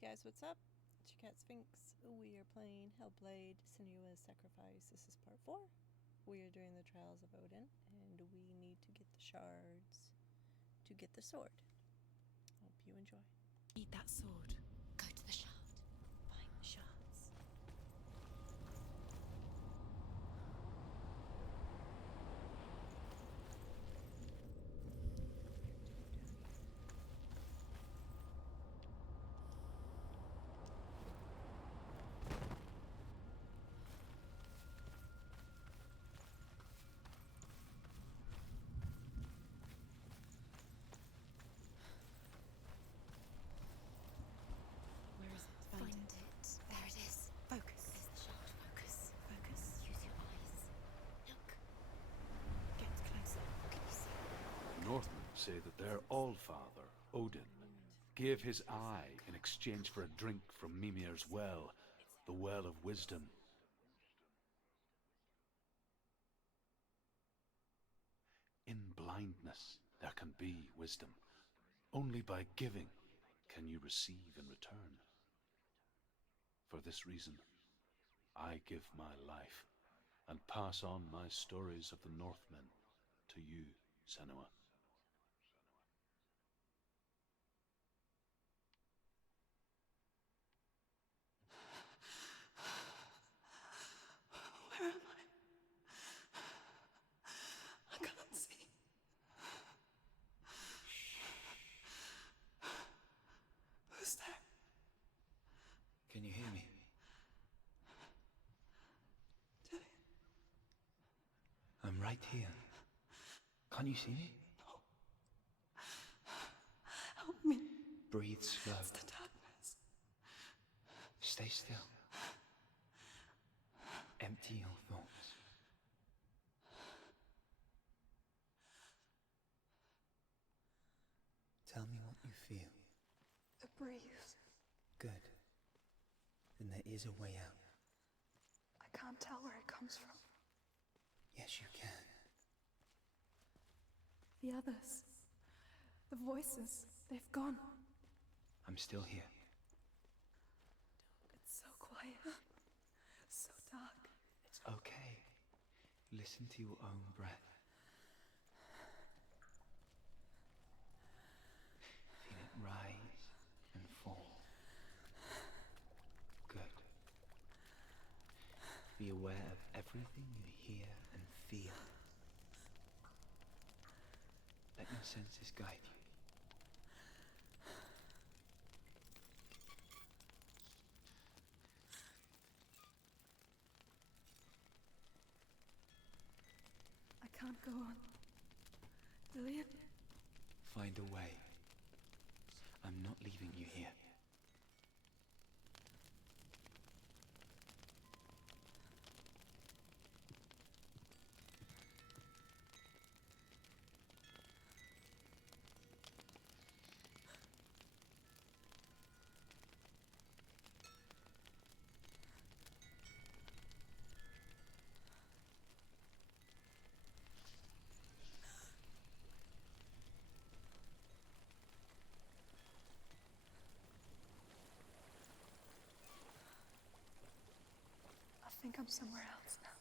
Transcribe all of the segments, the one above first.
guys, what's up? It's your cat Sphinx. We are playing Hellblade, Senua's Sacrifice. This is part 4. We are doing the Trials of Odin, and we need to get the shards to get the sword. Hope you enjoy. Need that sword. Go to the shard. Find the shards. Where is it? Find it. There it is. Focus. There's the shard. Focus. Focus. Use your eyes. Look. Get closer. Can you see? Northmen say that their Allfather, Odin, gave his eye in exchange for a drink from Mimir's well, the Well of Wisdom. In blindness, there can be wisdom. Only by giving can you receive in return. For this reason, I give my life and pass on my stories of the Northmen to you, Senua. Where am I? I can't see. Who's there? Can you hear me? Dillian. I'm right here. Can't you see me? No. Help me. Breathe slow. It's the darkness. Stay still. Empty your thoughts. Tell me what you feel. The breeze. Good. Then there is a way out. I can't tell where it comes from. Yes, you can. The others. The voices. They've gone. I'm still here. It's so quiet. So dark. It's okay. Listen to your own breath. Feel it rise and fall. Good. Be aware of everything you hear and feel. Let your senses guide you. I can't go on. Dillian? Find a way. I'm not leaving you here. I think I'm somewhere else now.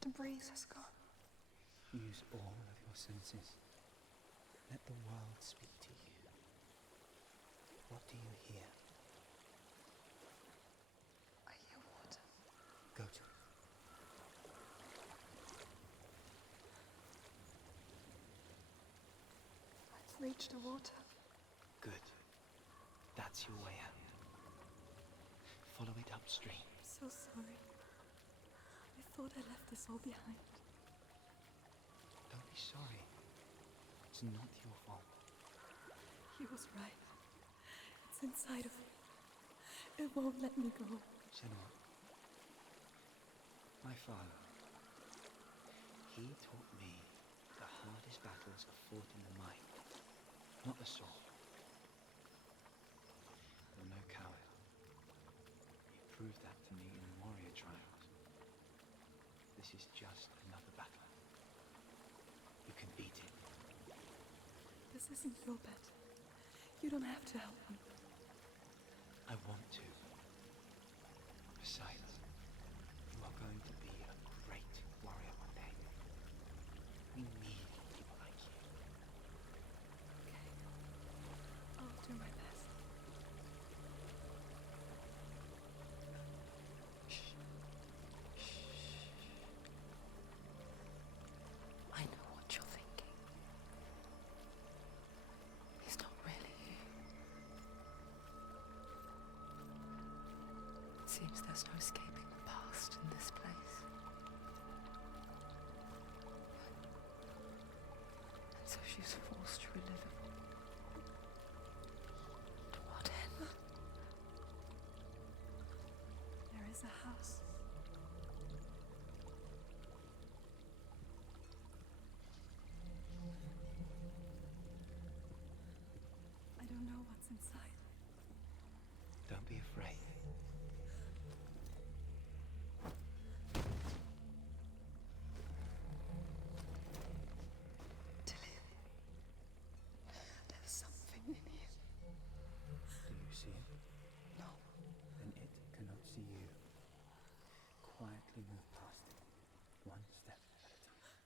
The breeze has gone. Use all of your senses. Let the world speak to you. What do you hear? I hear water. Go to it. I've reached the water. Good. That's your way out. Follow it upstream. I'm so sorry. I thought I left this all behind. Don't be sorry. It's not your fault. He was right. It's inside of me. It won't let me go. Senua. My father. He taught me the hardest battles are fought in the mind, not the sword. You're no coward. You proved that to me in the warrior trials. This is just another battle. You can beat it. This isn't your bet. You don't have to help me. I Seems there's no escaping the past in this place. And so she's forced to relive it. Odin. There is a house. I don't know what's inside. Don't be afraid. There's something in here. Do you see it? No. Then it cannot see you. Quietly move past it, one step at a time.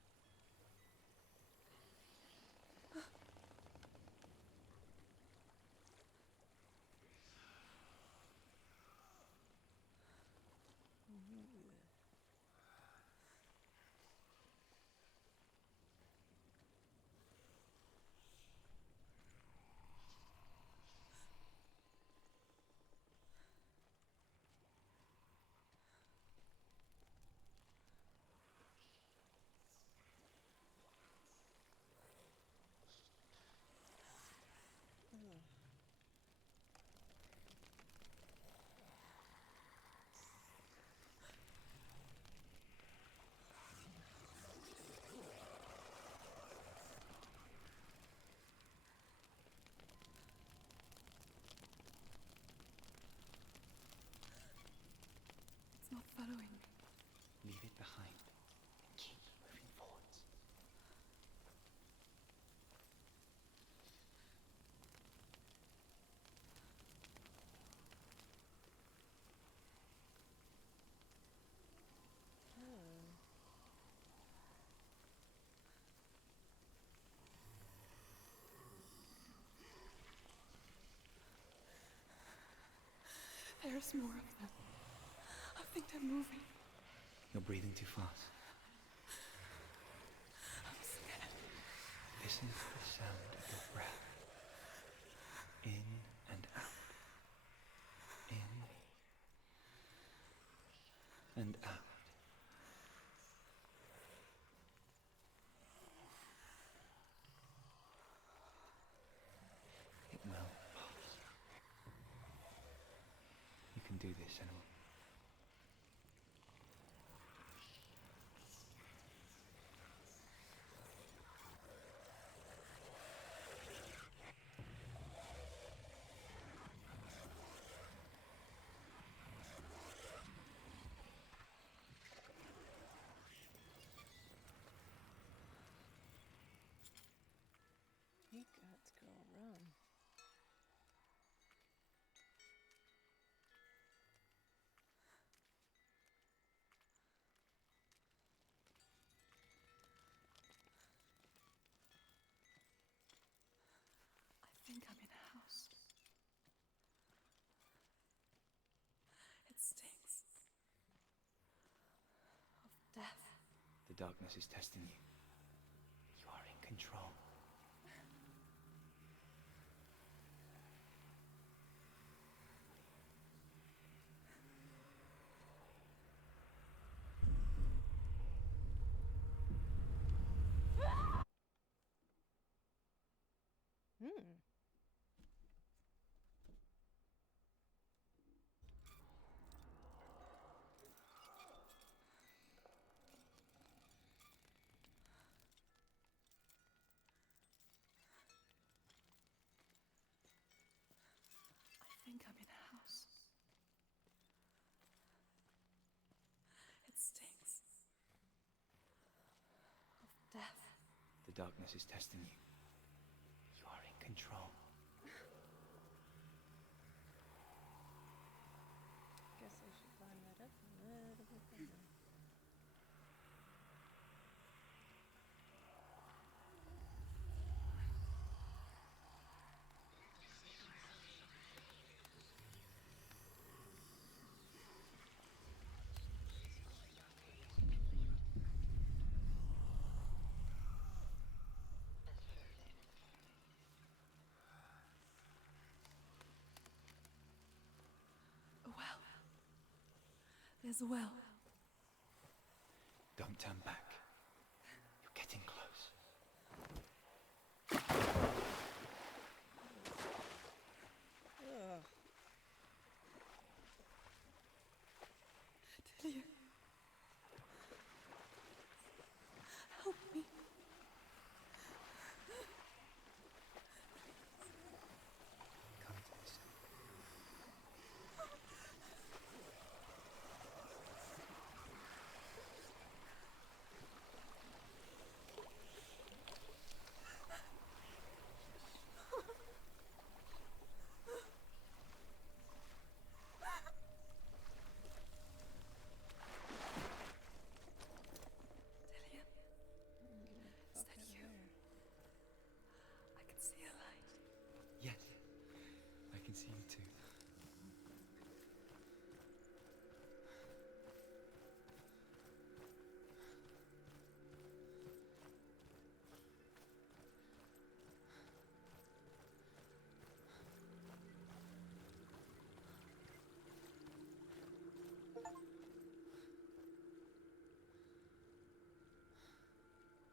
It's not following me. Leave it behind and keep moving forwards. There's more of them. I think they're moving. You're breathing too fast. I'm scared. Listen to the sound of your breath. In and out. In and out. It will pass. You can do this, Senua. You got to go run. I think I'm in a house. It stinks of death. The darkness is testing you. You are in control. Hmm. I think I'm in a house. It stinks of death. The darkness is testing you. You are in control. Guess I should climb that up a little bit further. as well. Don't turn back. You're getting close. Ugh. Delia. Help me. Come to this. Delia, is that you? I can see a light. Yes, I can see you too.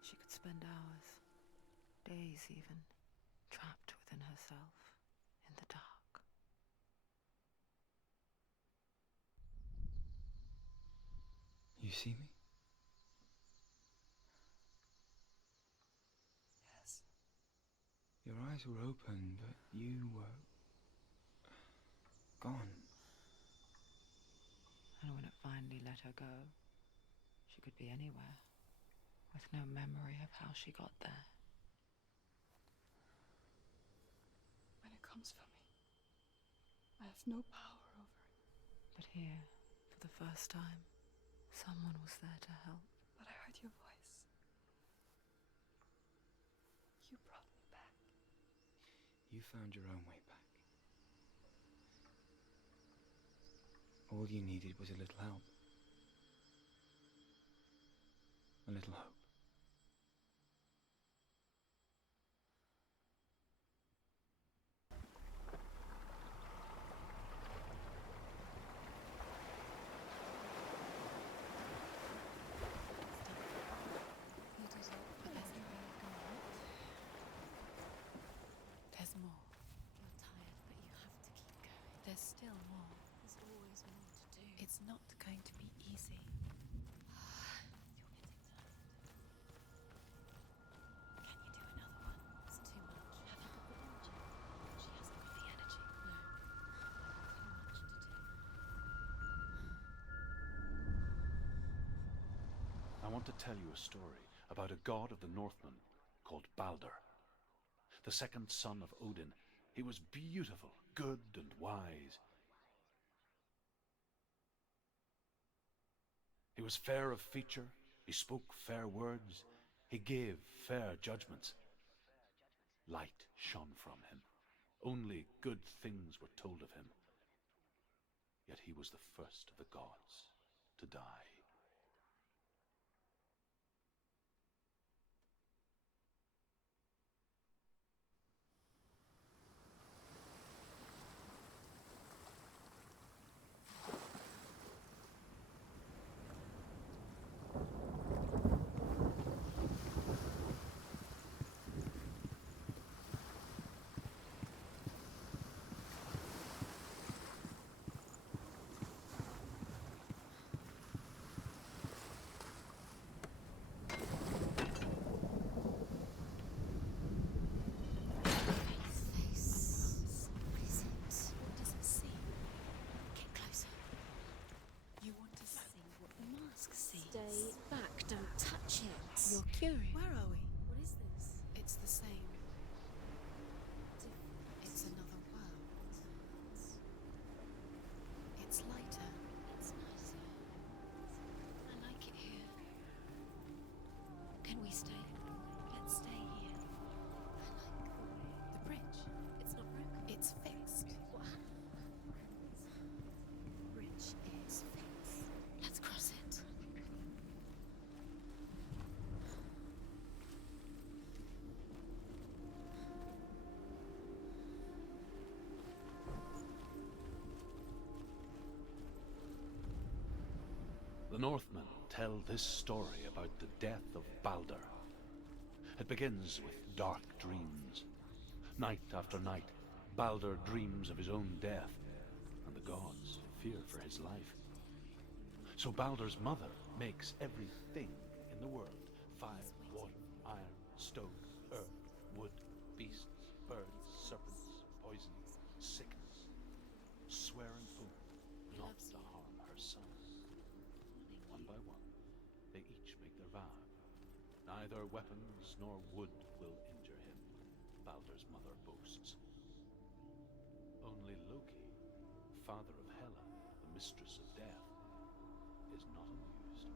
She could spend hours, days even, trapped within herself, in the dark. You see me? Yes. Your eyes were open, but you were gone. And when it finally let her go, she could be anywhere, with no memory of how she got there. When it comes for me, I have no power over it. But here, for the first time, someone was there to help. But I heard your voice. You brought me back. You found your own way back. All you needed was a little help. A little hope. You did it. But there's no way of going out. There's more. You're tired, but you have to keep going. There's still more. There's always more to do. It's not going to be easy. You're getting tired. Can you do another one? It's too much. Have you got the energy? She hasn't got the energy. No. Too much to do. I want to tell you a story about a god of the Northmen called Balder. The second son of Odin. He was beautiful, good and wise. He was fair of feature, he spoke fair words, he gave fair judgments. Light shone from him. Only good things were told of him. Yet he was the first of the gods to die. Face. What is it? What does it see? Get closer. You want to see what The mask sees. Stay back. Don't touch it. You're curious. Where are we? What is this? It's the same. Different. It's another world. It's lighter. It's nicer. I like it here. Can we stay? Let's stay here. I like the way. The bridge. It's not broken. It's fixed. What happened? Bridge is fixed. Let's cross it. Northmen tell this story about the death of Balder. It begins with dark dreams. Night after night, Balder dreams of his own death, and the gods fear for his life. So Balder's mother makes everything in the world: fire, water, iron, stone, earth, wood, beasts, birds, serpents, poison, sickness, swear an oath not to harm her son. One by one, they each make their vow. Neither weapons nor wood will injure him, Balder's mother boasts. Only Loki, father of Hela, the mistress of death, is not amused.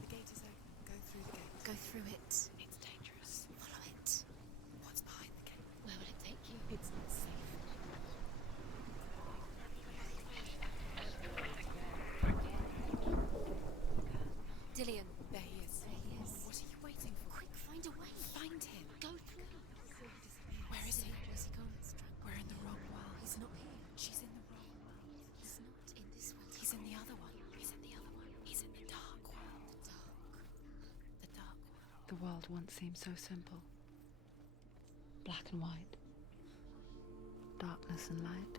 The gate is open. Go through the gate. Go through it. It's dangerous. Follow it. What's behind the gate? Where will it take you? It's not safe. Dillion. There he is. There he is. What are you waiting for? Quick, find a way. Find him. Go through. Where is he? Where's he gone? We're in the wrong world. He's not here. She's in the wrong world. He's not in this world. He's in the other one. He's in the other one. He's in the dark world. The dark world. The world once seemed so simple. Black and white. Darkness and light.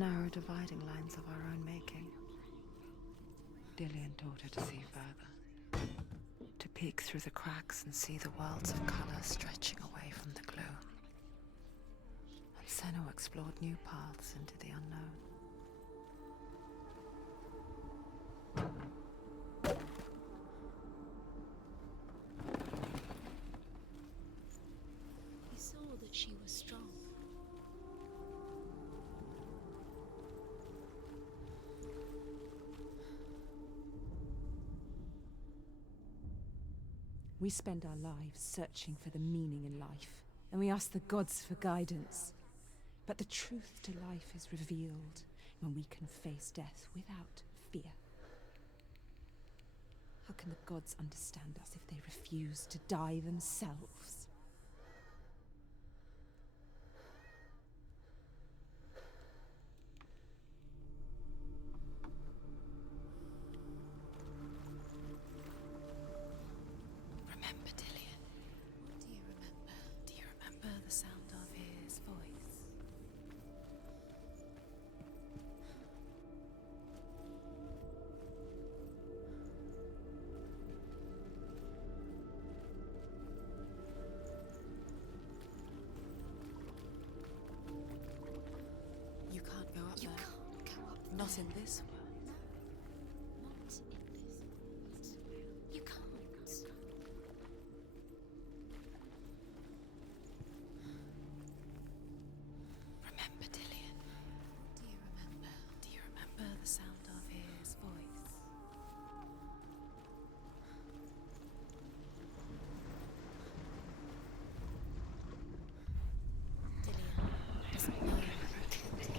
Narrow dividing lines of our own making. Dillion taught her to see further. To peek through the cracks and see the worlds of color stretching away from the gloom. And Senua explored new paths into the unknown. He saw that she was strong. We spend our lives searching for the meaning in life, and we ask the gods for guidance. But the truth to life is revealed when we can face death without fear. How can the gods understand us if they refuse to die themselves? Remember, Dillion. What do you remember? Do you remember the sound of his voice? You can't go up there. You can't go up there. Not in this world. No. Not in this world. You can't. Remember, Dillion. What do you remember? Do you remember the sound of his voice? Dillion doesn't know what we did.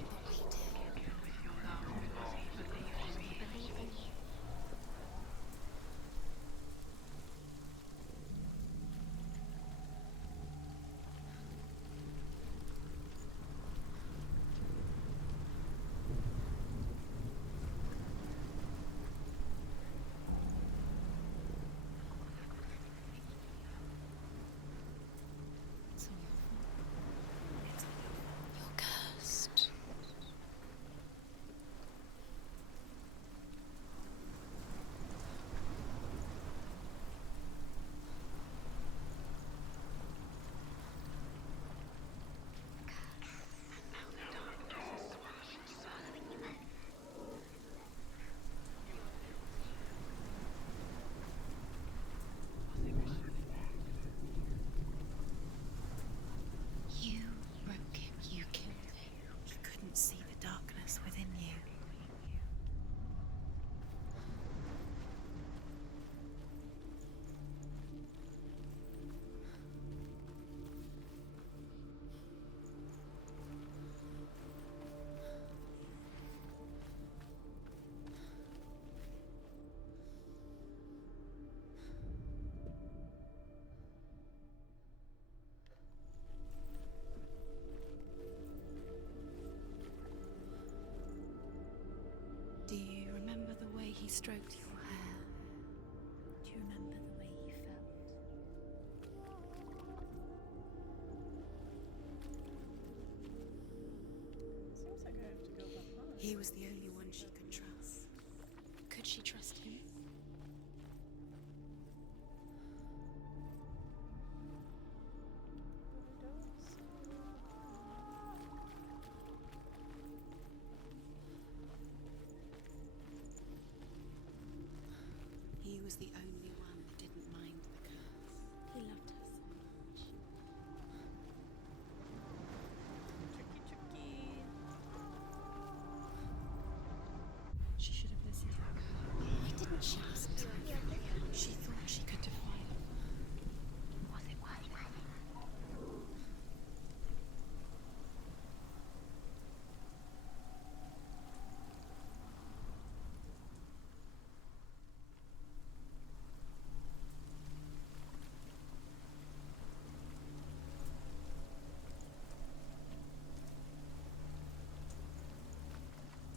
stroked your hair. Do you remember the way he felt? Seems like I have to go behind. He was the only one she could trust. Could she trust him? He was the only one that didn't mind the curse. He loved her so much. Tricky, tricky. She should have listened to her. Why didn't she listen to her? She thought she could defy him. Was it worth it?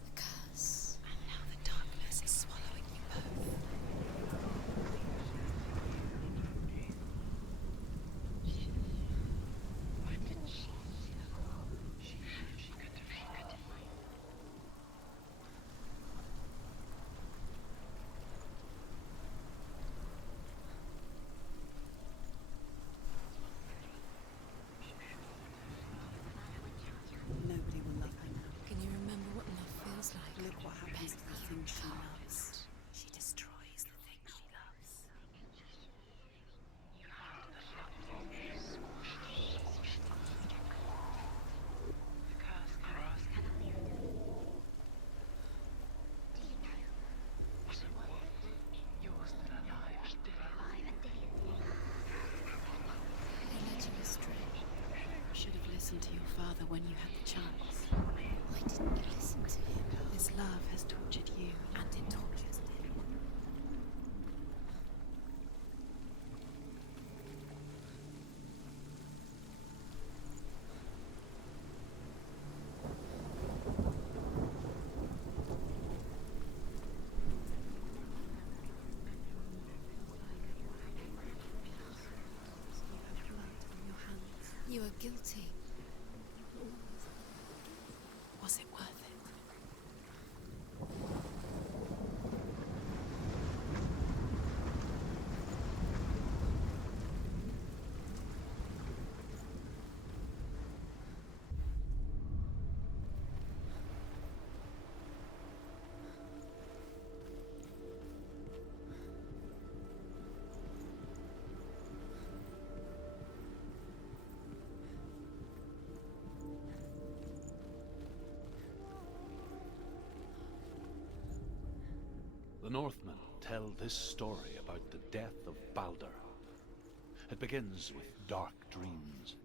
The curse. And now the darkness is swallowing you both. Nobody will love her now. Can you remember what love feels like? Look what happens to the things she loves. She destroys the things she loves. They led you astray. You should have listened to your father when you had the chance. Why didn't you listen to him? This love has tortured you, and it tortures him. You have blood on your hands. You are guilty. Was it worth it? The Northmen tell this story about the death of Balder. It begins with dark dreams.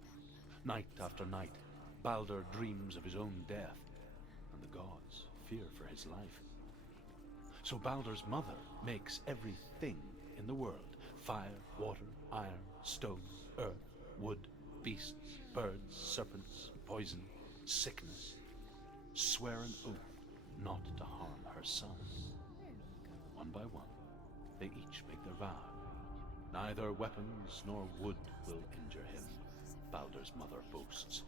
Night after night, Balder dreams of his own death, and the gods fear for his life. So Balder's mother makes everything in the world, fire, water, iron, stone, earth, wood, beasts, birds, serpents, poison, sickness, swear an oath not to harm her son. One by one, they each make their vow. Neither weapons nor wood will injure him, Balder's mother boasts.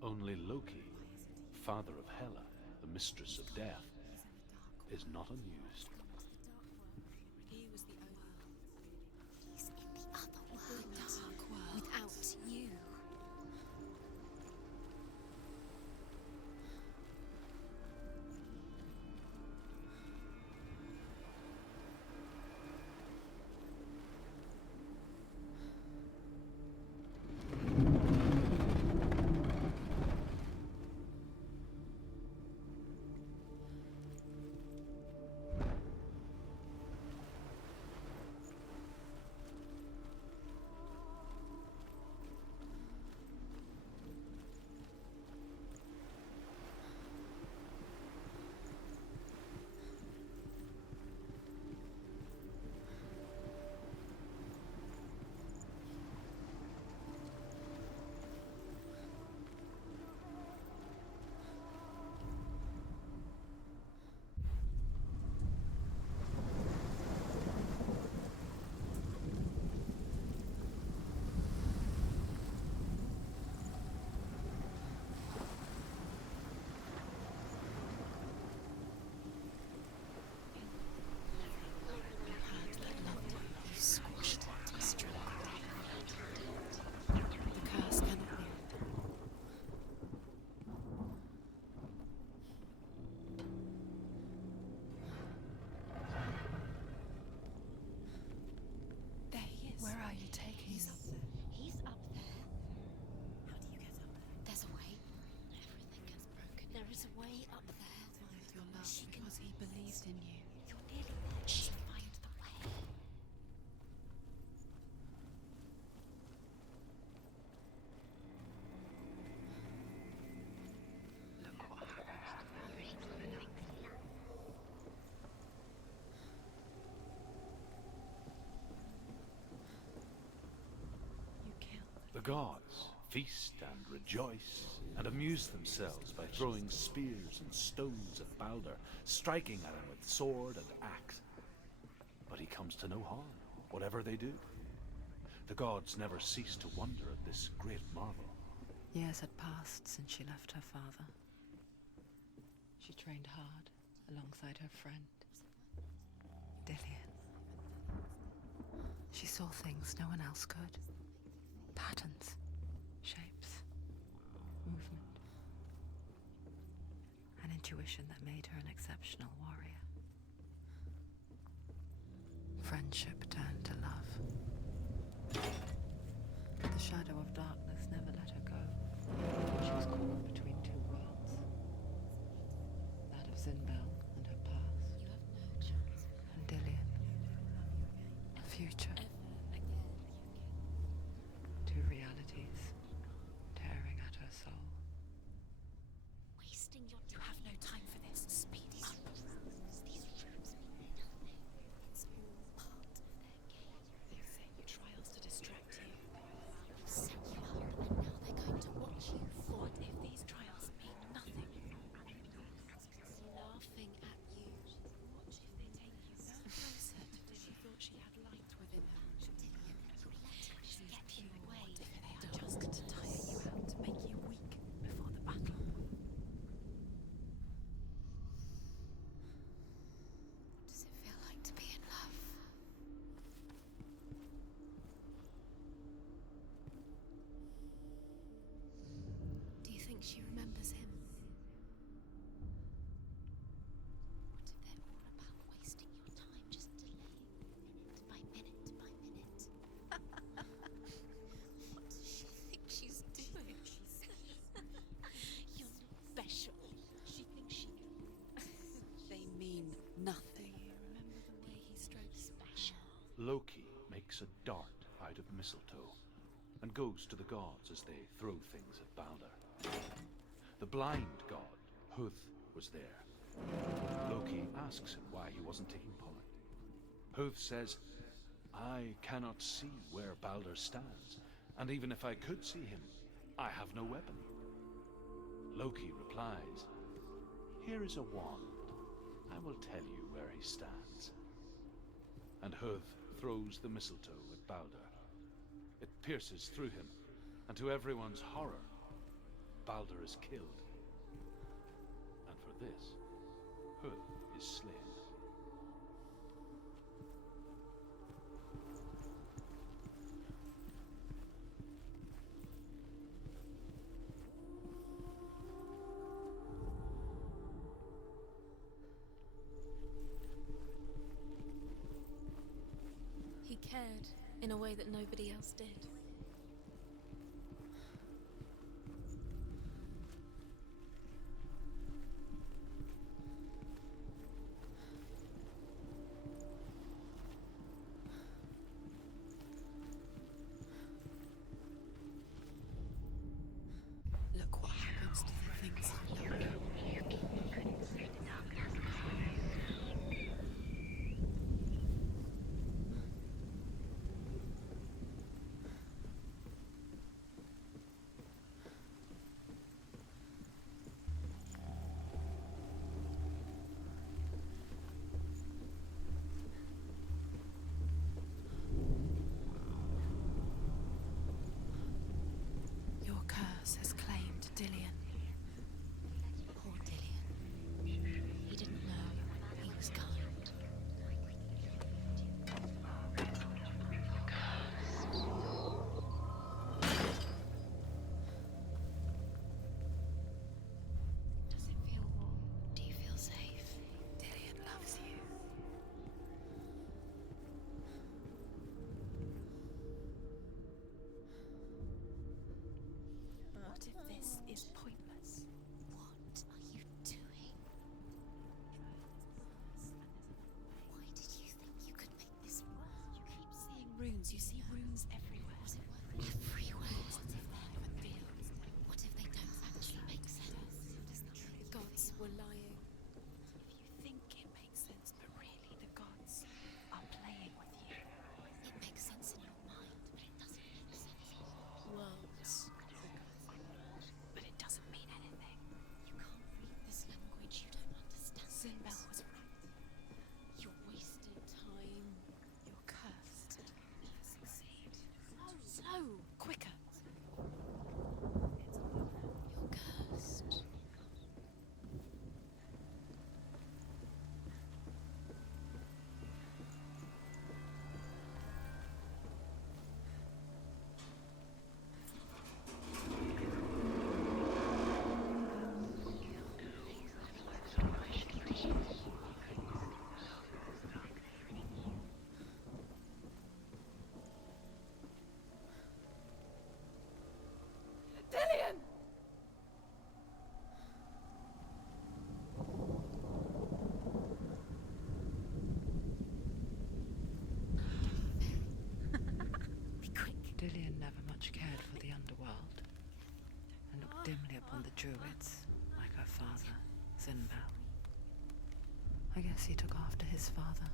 Only Loki, father of Hela, the mistress of death, is not amused. He was the only one. He's in the other world. The dark world. Without you. believed in you. You're nearly there. She'll find the way. Look what happens to the things that You killed The gods feast and rejoice and amuse themselves by throwing spears and stones at Balder, striking at him with sword and axe. But he comes to no harm, whatever they do. The gods never cease to wonder at this great marvel. Years had passed since she left her father. She trained hard alongside her friend, Dillian. She saw things no one else could. Patterns, shapes, movement. An intuition that made her an exceptional warrior. Friendship turned to love. The shadow of darkness never let her go. She was caught between two worlds. That of Zinbel and her past. You have no chance. And Dillian. A future. Two realities tearing at her soul. Wasting your time. You have no time for this. Speed up. These rooms mean nothing. It's all part of their game. They've set you trials to distract you. They've set you up, and now they're going to watch you. What if these trials mean nothing? Laughing at you. Watch if they take you closer to this. She thought she had light within her. She's get you away. What if they are just to tire you out, to make you weak before the battle? What does it feel like to be in love? Do you think she remembers him? What if they're all about wasting your time, just delaying minute by minute by minute? What does she think she's doing? You're not special. She thinks she They mean nothing. Do you remember the way he strokes special? Loki makes a dart out of mistletoe and goes to the gods as they throw things at Balder. The blind god, Huth, was there. Loki asks him why he wasn't taking part. Huth says, "I cannot see where Balder stands, and even if I could see him, I have no weapon." Loki replies, "Here is a wand. I will tell you where he stands." And Huth throws the mistletoe at Balder. It pierces through him, and to everyone's horror, Balder is killed. And for this, Huth is slain. He cared in a way that nobody else did. Look what happens to the things you love. Your curse has claimed Dillian. Poor Dillian. He didn't know he was kind. Does it feel warm? Do you feel safe? Dillian loves you. What if this is pointless? What are you doing? much cared for the underworld, and looked dimly upon the druids, like her father, Zinbel. I guess he took after his father,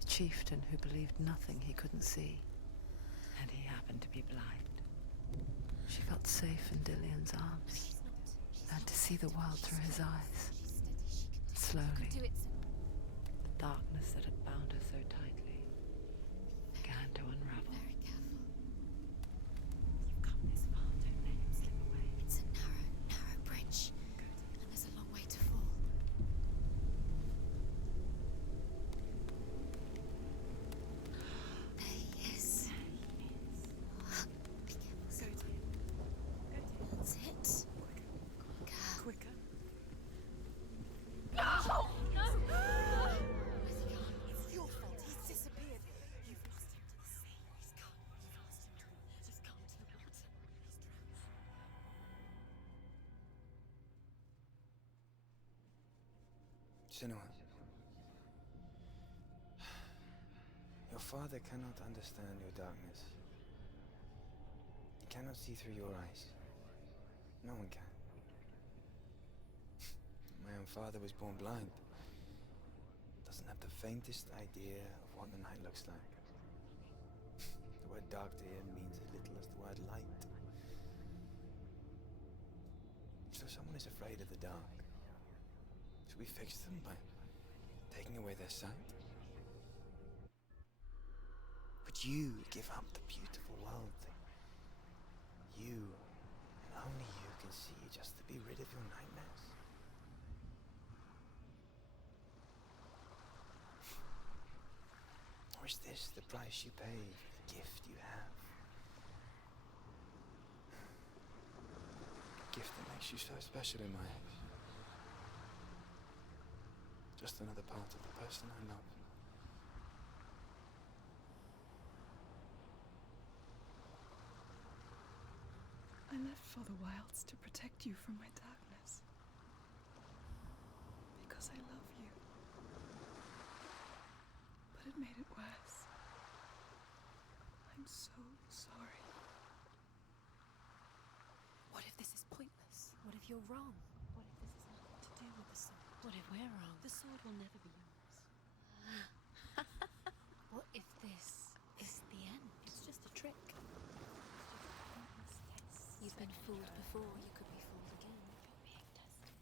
a chieftain who believed nothing he couldn't see, and he happened to be blind. She felt safe in Dillion's arms, learned to see the world through his eyes. Slowly, the darkness that had bound her so tightly began to unravel. Very careful. You've come this far, don't let him slip away. It's a narrow bridge. And there's a long way to fall. There he is. Be careful. That's it. Quicker. No! Where's he gone? It's your fault. He's disappeared. You've lost him to the sea. He's gone. You've lost him to the water. Just come to the water. He's drowned. Senua. Your father cannot understand your darkness. He cannot see through your eyes. No one can. My own father was born blind. Doesn't have the faintest idea of what the night looks like. The word dark to him means as little as the word light. So someone is afraid of the dark. Should we fix them by taking away their sight? Would you give up the beautiful world that you, and only you, can see just to be rid of your nightmares? Or is this the price you pay for the gift you have? A gift that makes you so special in my eyes. Just another part of the person I love. I left for the wilds to protect you from my darkness. Because I love you. But it made it worse. I'm so sorry. What if this is pointless? What if you're wrong? What if this has nothing to do with the sword? What if we're wrong? The sword will never be yours. What if this is the end? It's just a trick. You've been fooled before, you could be fooled again. You're being tested.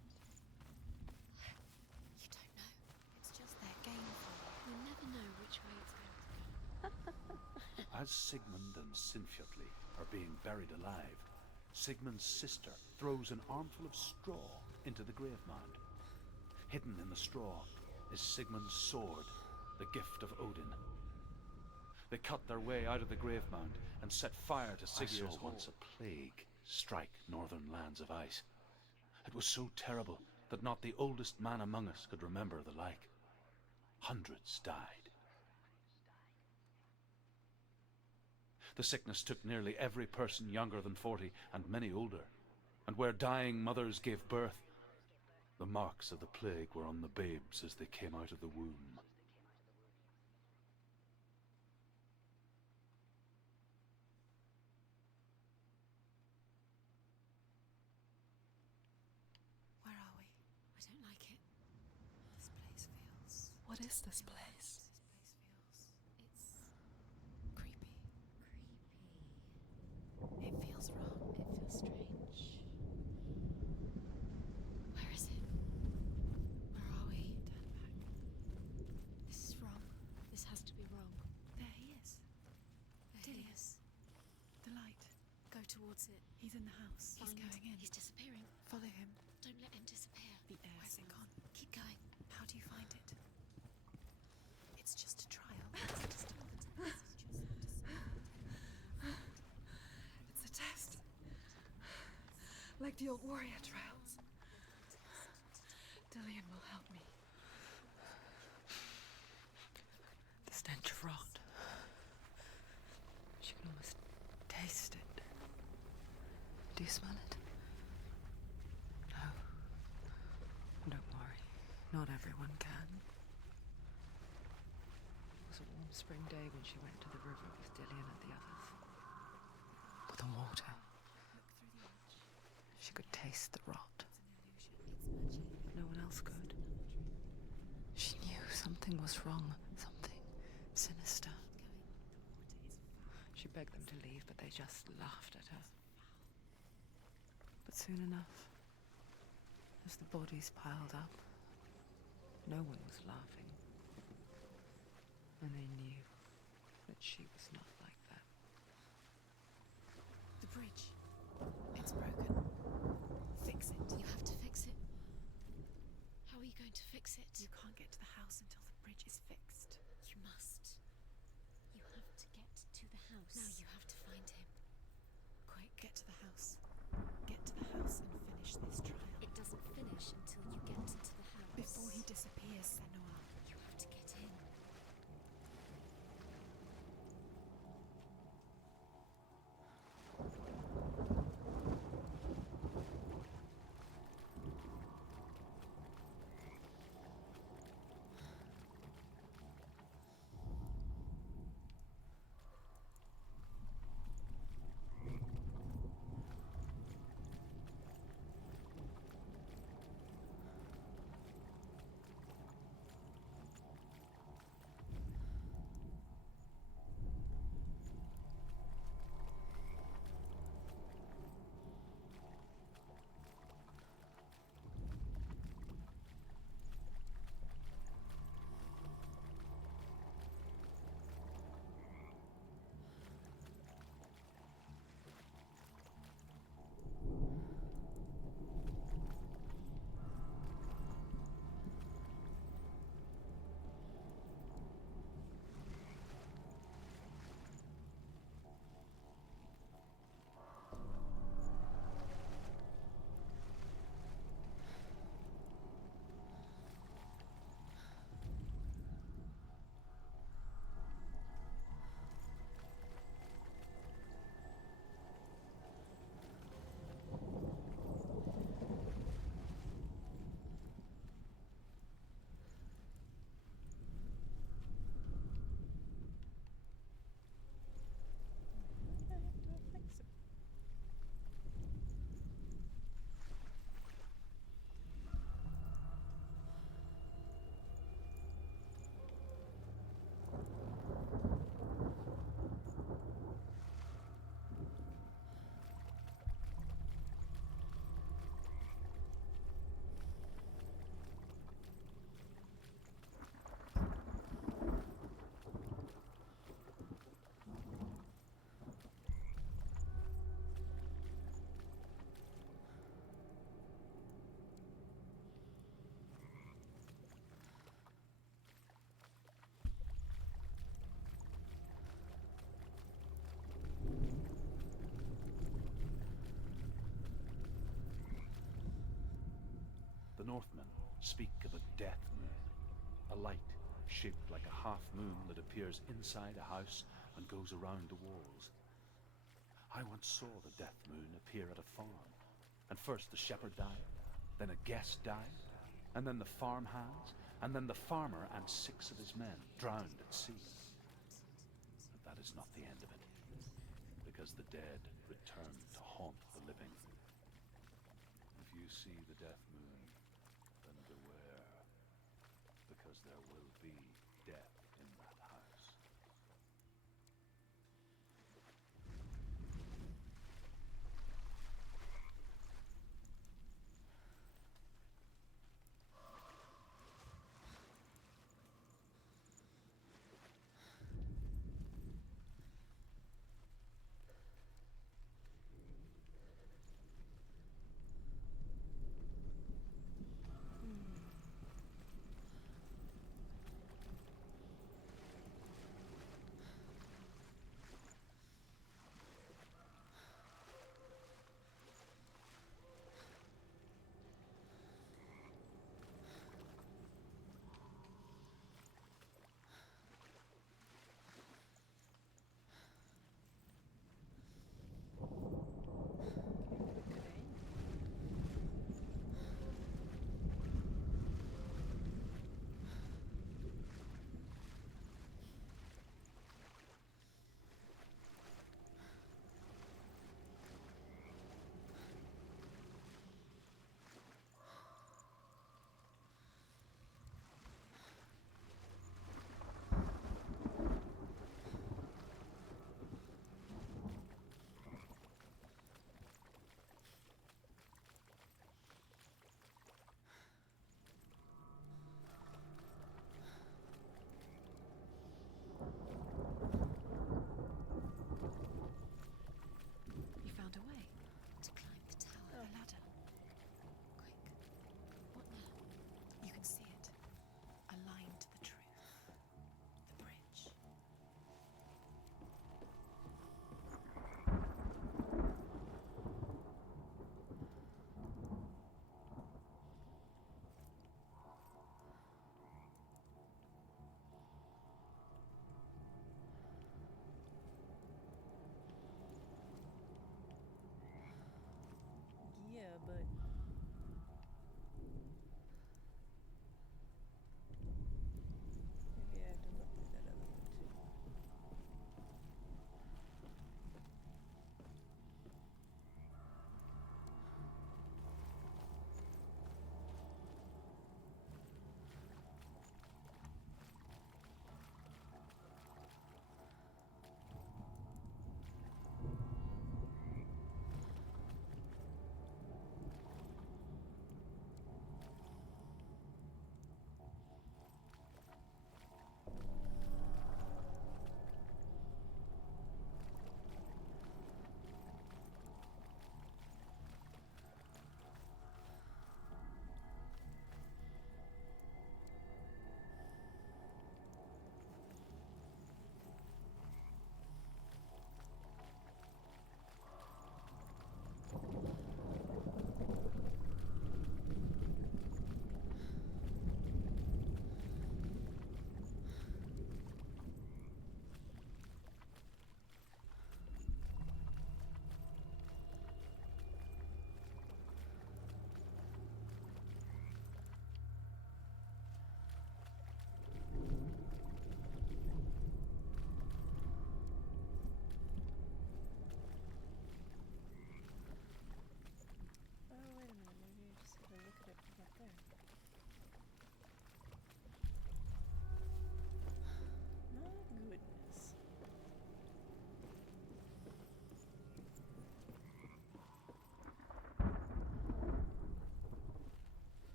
You don't know. It's just their game for you. You'll never know which way it's going to go. As Sigmund and Sinfjotli are being buried alive, Sigmund's sister throws an armful of straw into the grave mound. Hidden in the straw is Sigmund's sword, the gift of Odin. They cut their way out of the grave mound and set fire to Sigurd's once a plague strike northern lands of ice. It was so terrible that not the oldest man among us could remember the like. Hundreds died. The sickness took nearly every person younger than 40 and many older, and where dying mothers gave birth, the marks of the plague were on the babes as they came out of the womb. Where are we? I don't like it. This place feels... What is this place? It's creepy. It feels wrong. It feels strange. Where is it? Where are we? Turn back. This is wrong. This has to be wrong. There he is. There he is. The light. Go towards it. He's in the house. He's going in. He's disappearing. Follow him. Don't let him disappear. The air Where's it smells. gone? Keep going. How do you find it? It's just a trial. It's a test. Like the old warrior trials. Dillion will help me. The stench of rot. She can almost taste it. Do you smell it? No. Don't worry. Not everyone can. It was a warm spring day when she went to the river with Dillion and the others. But the face the rot. But no one else could. She knew something was wrong, something sinister. She begged them to leave, but they just laughed at her. But soon enough, as the bodies piled up, no one was laughing. And they knew that she was not like that. The bridge. It's broken. Fix it. You have to fix it. How are you going to fix it? You can't get to the house until the bridge is fixed. You must. You have to get to the house. Now you have to find him. Quick, get to the house. Get to the house and finish this trial. It doesn't finish until you get to the house. Before he disappears, Senua. You have to get in. The Northmen speak of a death moon, a light shaped like a half moon that appears inside a house and goes around the walls. I once saw the death moon appear at a farm, and first the shepherd died, then a guest died, and then the farmhands, and then the farmer and 6 of his men drowned at sea. But that is not the end of it, because the dead return to haunt the living. If you see the death moon, then beware, because there will be death in that house.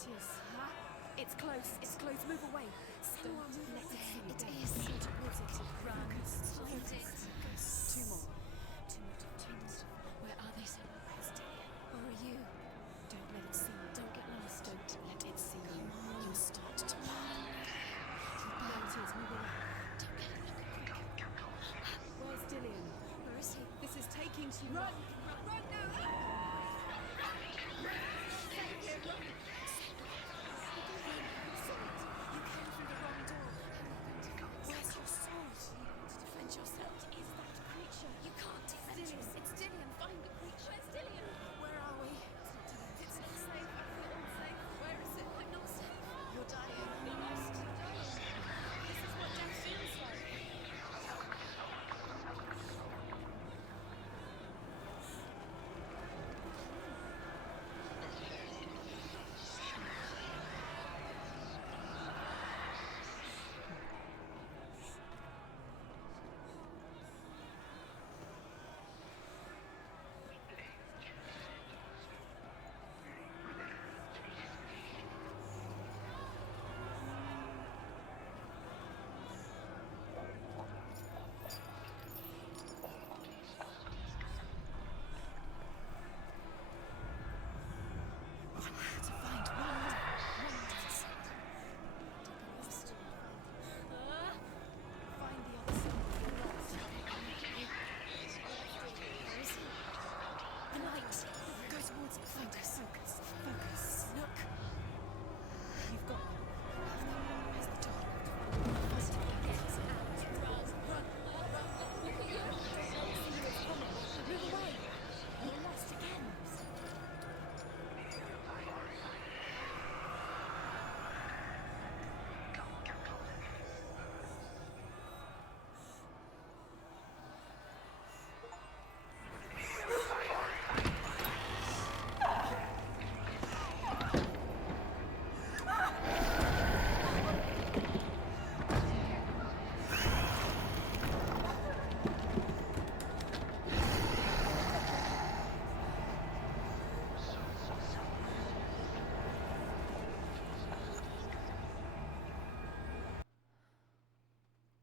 it is. Huh? It's close. It's close. Move away. Senua, let it see. It is. Towards it. Run. Find it. Two more. Two more. Where are they, Senua? Where are you? Don't let it see you. Don't get lost. Don't let it see you. You'll start to burn. There it is. Move away. Don't let it look quick. Where's Dillian? Where is he? This is taking too long. Run now!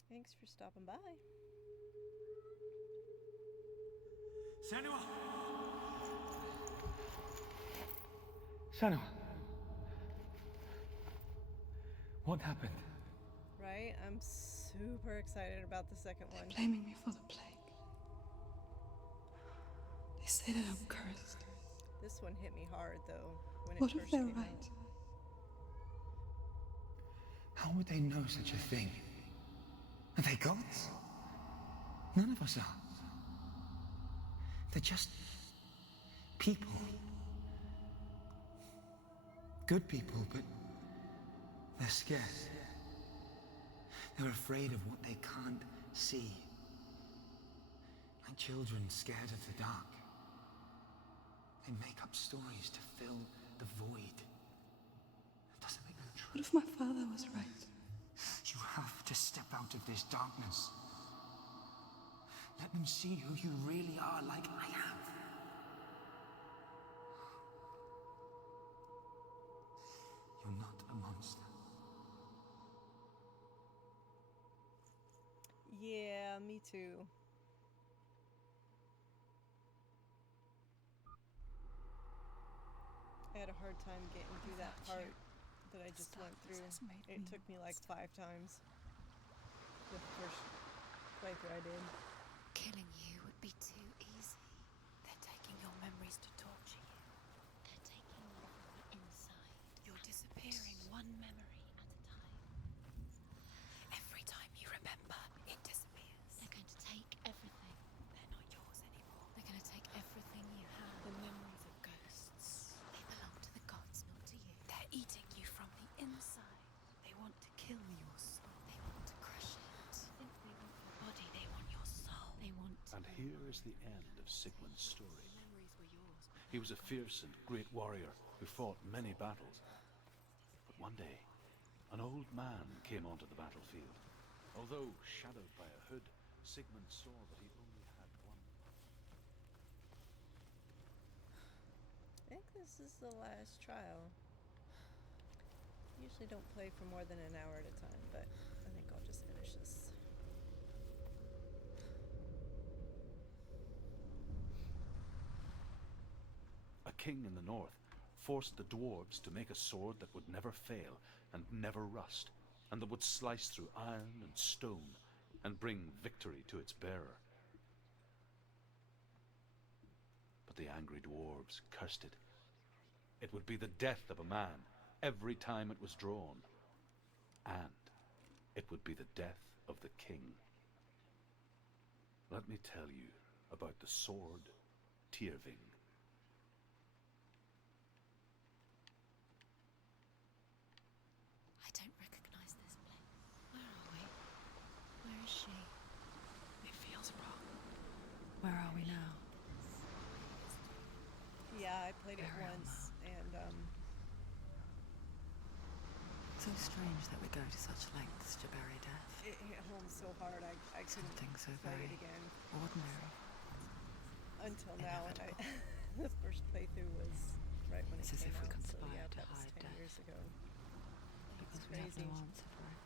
Thanks for stopping by. Senua! Senua! What happened? Right? I'm super excited about the second one. They're blaming me for the plague. They say that I'm cursed. This one hit me hard, though, when What it if first they're came right? out. How would they know such a thing? Are they gods? None of us are. They're just people. Good people, but they're scared. They're afraid of what they can't see. Like children scared of the dark. They make up stories to fill the void. That doesn't make them true. What if my father was right? You have to step out of this darkness. Let them see who you really are, like I have. You're not a monster. Yeah, me too. I had a hard time getting through that part that I just went through. It took me like 5 times. The first playthrough I did. Killing you would be too easy. They're taking your memories to torture you. They're taking you from the inside. You're disappearing one memory at a time. Every time you remember, it disappears. They're going to take everything. They're not yours anymore. They're going to take everything you have. The memories of ghosts. They belong to the gods, not to you. They're eating you from the inside. They want to kill your soul. They want to crush it. They think they want your body. They want your soul. They want. And here is the end of Sigmund's story. He was a fierce and great warrior who fought many battles. But one day, an old man came onto the battlefield. Although shadowed by a hood, Sigmund saw that he only had one. I think this is the last trial. Usually don't play for more than an hour at a time, but I think I'll just finish this. A king in the north forced the dwarves to make a sword that would never fail and never rust, and that would slice through iron and stone and bring victory to its bearer. But the angry dwarves cursed it. It would be the death of a man every time it was drawn, and it would be the death of the king. Let me tell you about the sword Tyrving. I don't recognize this place. Where are we? Where is she? It feels wrong. Where are we now? Yeah, I played it Burial once, and So strange that we go to such lengths to bury death. it hit home so hard I couldn't Something so play very it again ordinary. until now. And inevitable. the first playthrough was right when It's it as came if we out. So conspired yeah, to that was hide 10 death. years ago. Because It's we have crazy. no answer for it.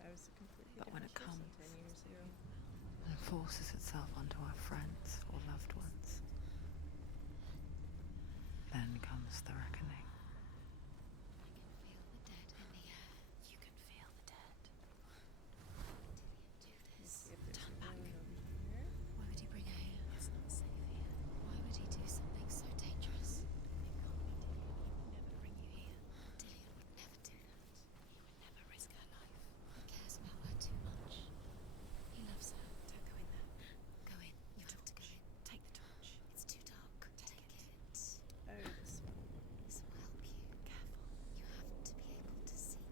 I was a completely But when different it person comes, 10 years ago. And it forces itself onto our friends or loved ones. Then comes the reckoning. I can feel the dead in the air. You can feel the dead. Dillian, do Let's this. see if there's Turn a back. moon over here. Why would he bring her here? It's not safe here. Why would he do something so dangerous? It can't be Dillian. He would never bring you here. Dillian would never do that. He would never risk her life. He cares about her too much. He loves her. Don't go in there. Go in. You have to go in. Take the torch. It's too dark. Take it. Oh, this one. This will help you. Careful. You have to be able to see.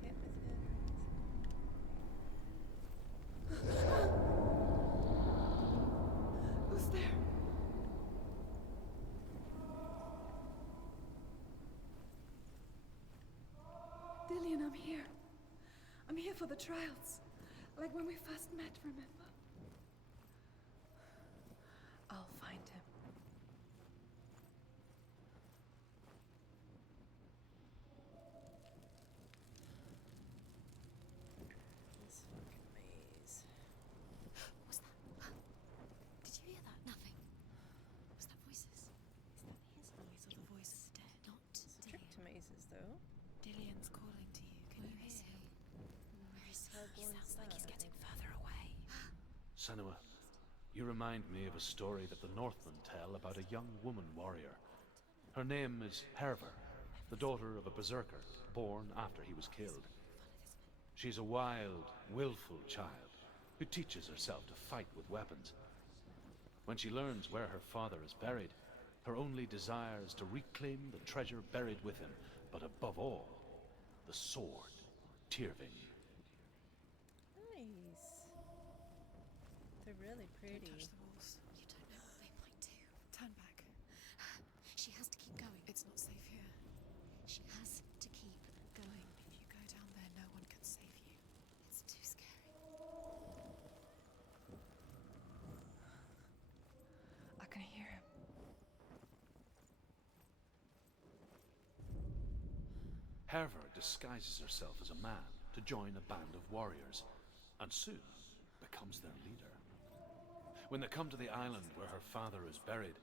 Hit with it. Who's there? Dillian, I'm here. I'm here for the trials. Like when we first met, remember? I'll find him. This fucking maze. What's that? Did you hear that? Nothing. Was that voices? Is that his voice or the voice of the dead? Not It's a trip to Dillian. mazes, though. Dillian's calling to you. Can you hear him? Where is he? He Hellblade sounds like he's side. getting further away. Senua, you remind me of a story that the Northmen tell about a young woman warrior. Her name is Herver, the daughter of a berserker born after he was killed. She's a wild, willful child who teaches herself to fight with weapons. When she learns where her father is buried, her only desire is to reclaim the treasure buried with him, but above all, the sword, Tyrving. Nice. They're really pretty. Don't touch the walls. You don't know what they might do. Turn back. She has to keep going. It's not safe here. She has to keep going. If you go down there, no one can save you. It's too scary. I can hear him. Herver disguises herself as a man to join a band of warriors, and soon becomes their leader. When they come to the island where her father is buried,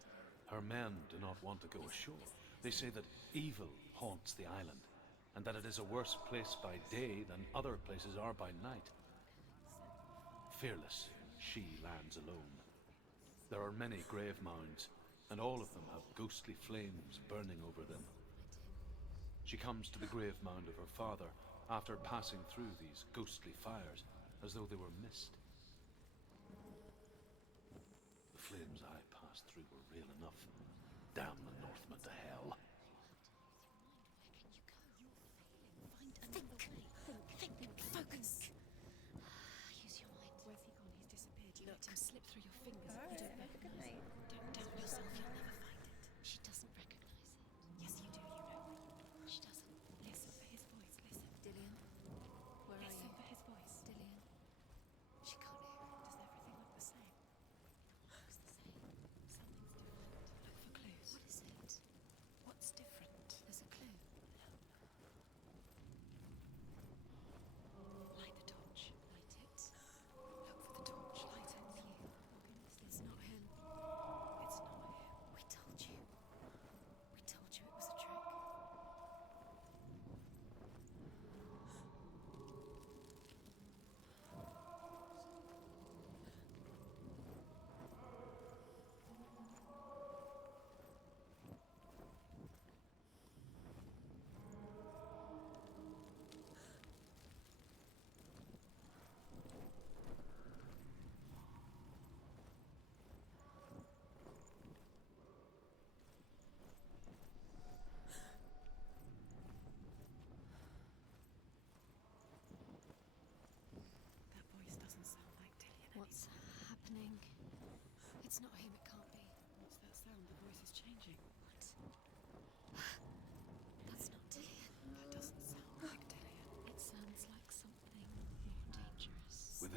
her men do not want to go ashore. They say that evil haunts the island, and that it is a worse place by day than other places are by night. Fearless, she lands alone. There are many grave mounds, and all of them have ghostly flames burning over them. She comes to the grave mound of her father after passing through these ghostly fires as though they were mist. The flames I passed through were real enough. Damn the Northmen to hell. Think, focus. Use your mind. Where's he gone? He's disappeared. You let him slip through your fingers. Alright, You don't have a good recognize night. it. Don't doubt yourself. You'll never find it. She doesn't recognize it. Yes, you do. You know. She doesn't. Listen for his voice. Listen. Dillian, where are you? Listen for his voice. Dillian. She can't hear it. Does everything look the same? It looks the same. Something's different. Look for clues. What is it? What's different?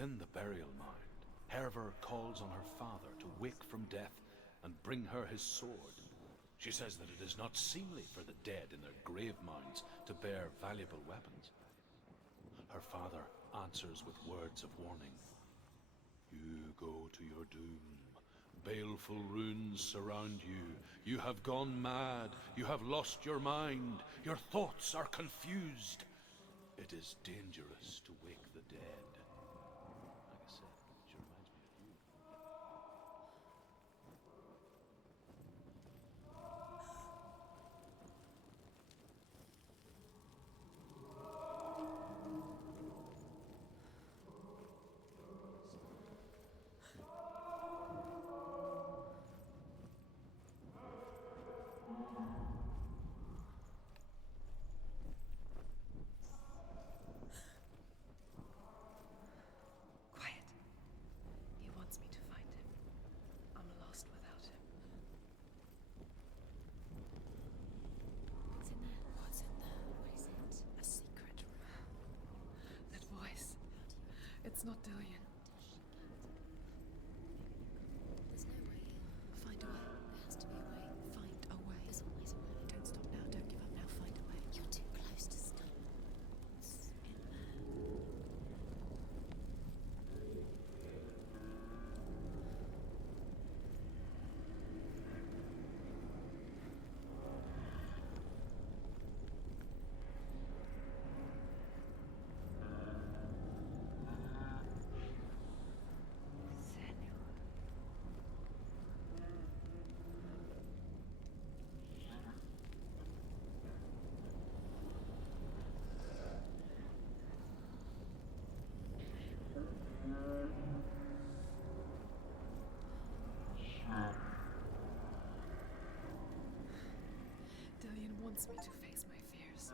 Within the burial mound, Hervor calls on her father to wake from death and bring her his sword. She says that it is not seemly for the dead in their grave mounds to bear valuable weapons. Her father answers with words of warning. You go to your doom. Baleful runes surround you. You have gone mad. You have lost your mind. Your thoughts are confused. It is dangerous to wake the dead. Like I said, she reminds me of you. Quiet. He wants me to find him. I'm lost without him. What's in there? What's in there? What is it? A secret room. That voice. It's not Dillian. There's no way in. Find a way. There has to be a way. Find a way. There's always a way. Don't stop now. Don't give up now. Find a way. You're too close to stop. What's in there? Dillian wants me to face my fears.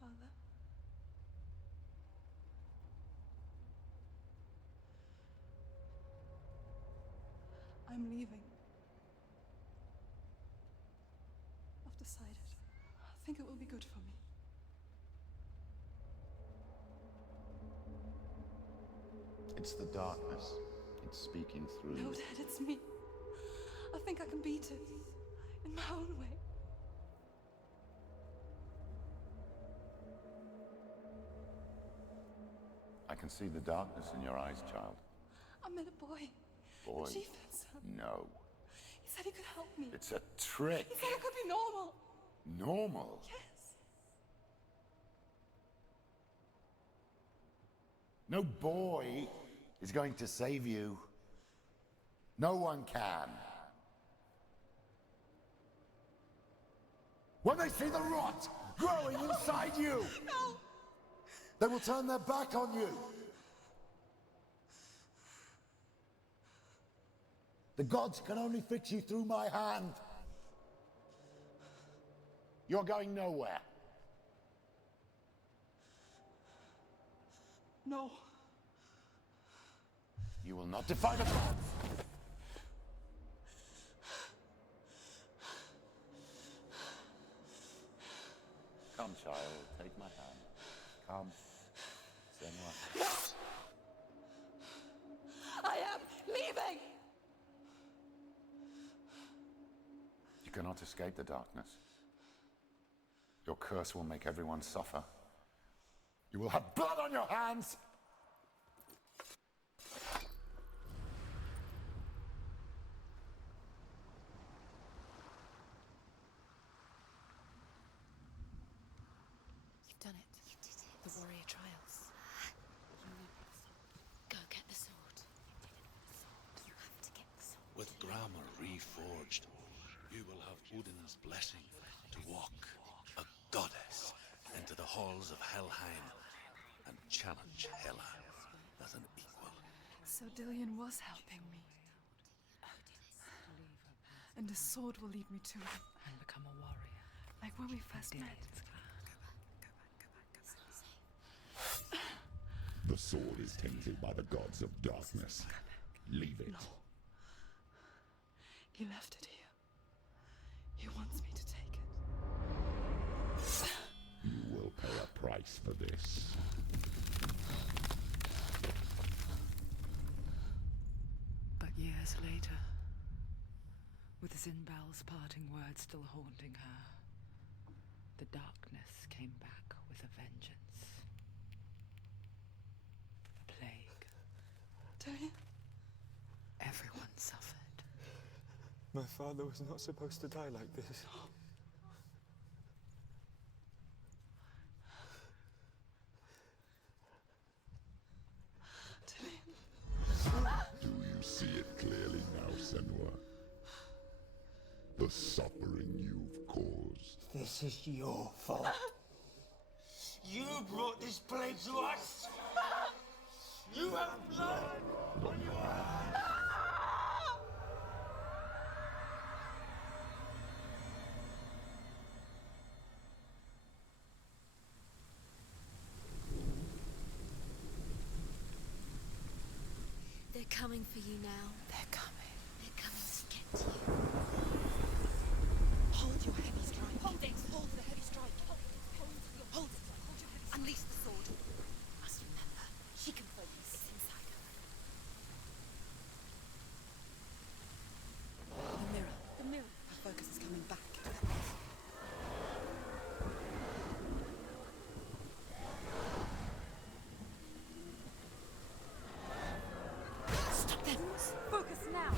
Father? I'm leaving. I've decided. I think it will be good for me. It's the darkness. It's speaking through No, you. Dad, it's me. I think I can beat it. In my own way. I can see the darkness in your eyes, child. I met a boy. Boy. The chieftain's son. No. He said he could help me. It's a trick. He said I could be normal. Normal. Yes. No boy is going to save you. No one can. When they see the rot growing inside you, No! they will turn their back on you. The gods can only fix you through my hand. You're going nowhere. No. You will not defy the gods. Come, child, take my hand. Come. Senua. I am leaving! You cannot escape the darkness. Your curse will make everyone suffer. You will have blood on your hands! You've done it. You did it. The warrior trials. Go get the sword. You have to get the sword. With grammar reforged, you will have Odin's blessing to walk, a goddess, into the halls of Helheim and challenge Hela as an equal. So Dillian was helping me. and the sword will lead me to them. And become a warrior. Like when we first met. Dillion's clan. The sword is tainted by the gods of darkness. Leave it. No. He left it here. He wants me to take it. You will pay a price for this. But years later, with Zinbal's parting words still haunting her, the darkness came back with a vengeance. A plague. Dillion? Everyone suffered. My father was not supposed to die like this. Do you see it clearly now, Senua? The suffering you've caused. This is your fault. You brought this plague to us. You have blood on your hands. They're coming for you now. They're coming. They're coming to get to you. Hold your heavy strike. Hold it. Hold the heavy strike. Hold it. Hold it. Hold your heavy strike. Unleash the sword. Must remember, she can focus. It's inside her. The mirror. The mirror. Her focus is coming back. Stop them. Focus now.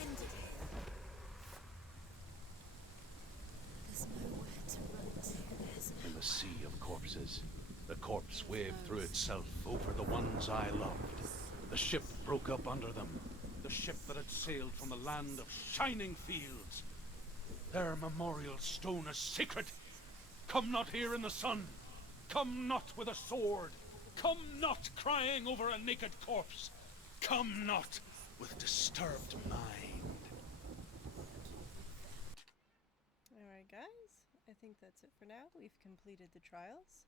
Ended it. There's nowhere to run to. There's In the sea of corpses, the corpse waved through itself over the ones I loved. The ship broke up under them. The ship that had sailed from the land of shining fields. Their memorial stone is sacred. Come not here in the sun. Come not with a sword. Come not crying over a naked corpse. Come not with disturbed mind. Alright guys, I think that's it for now. We've completed the trials.